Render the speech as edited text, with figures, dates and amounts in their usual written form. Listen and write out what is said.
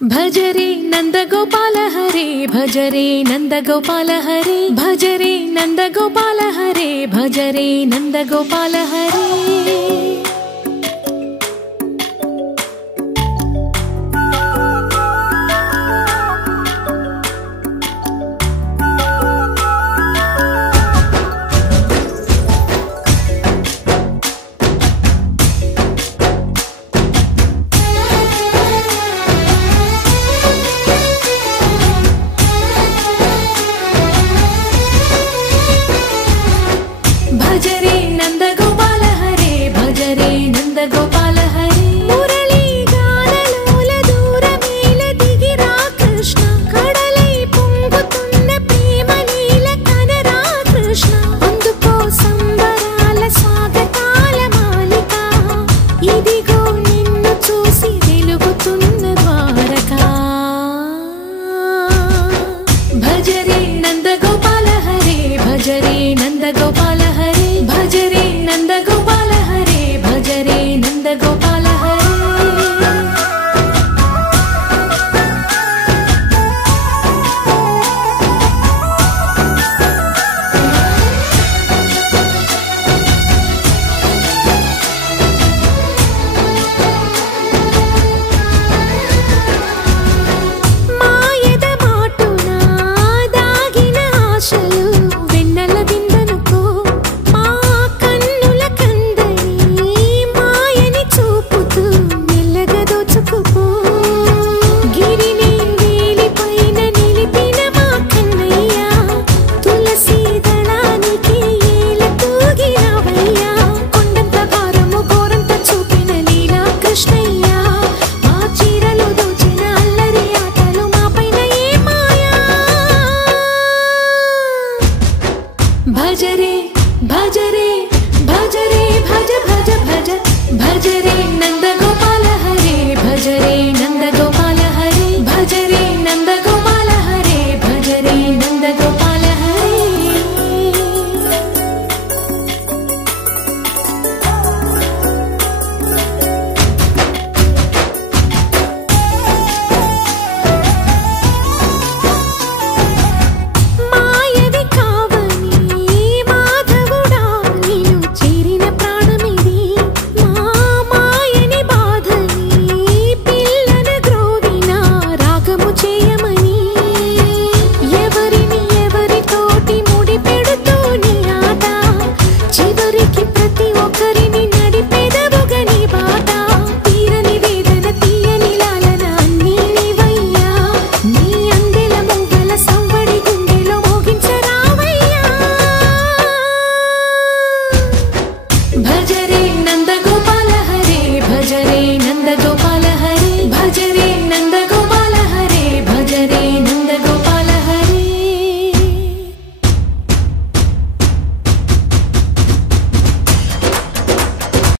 भजरे नंदगोपाल हरे भजरे नंदगोपाल हरे भजरे नंदगोपाल हरे भजरे नंदगोपाल हरे भजरे नंदगोपाल हरे भजरे नंदगोपाल हरे मुरली गानलोल दूरमेल दिगिरा कृष्ण कड़लै పొంగుతున్న ప్రేమ నీల కనరా కృష్ణ అందుకో సంబరాల స్వాగతాల మాలిక ఇదిగో నిన్ను చూసి వెలుగుతున్న ద్వారకా భజరే నందగోపాల హరే భజరే నందగోపాల भजरे नंदगोपाल हरे भजरे नंदगोपाल हरे మాయద మాటునా దాగిన ఆశలు వెన్నెల విందనుకో भजरे भजरे भजरे भज भज भज भजरे नंदगोपाल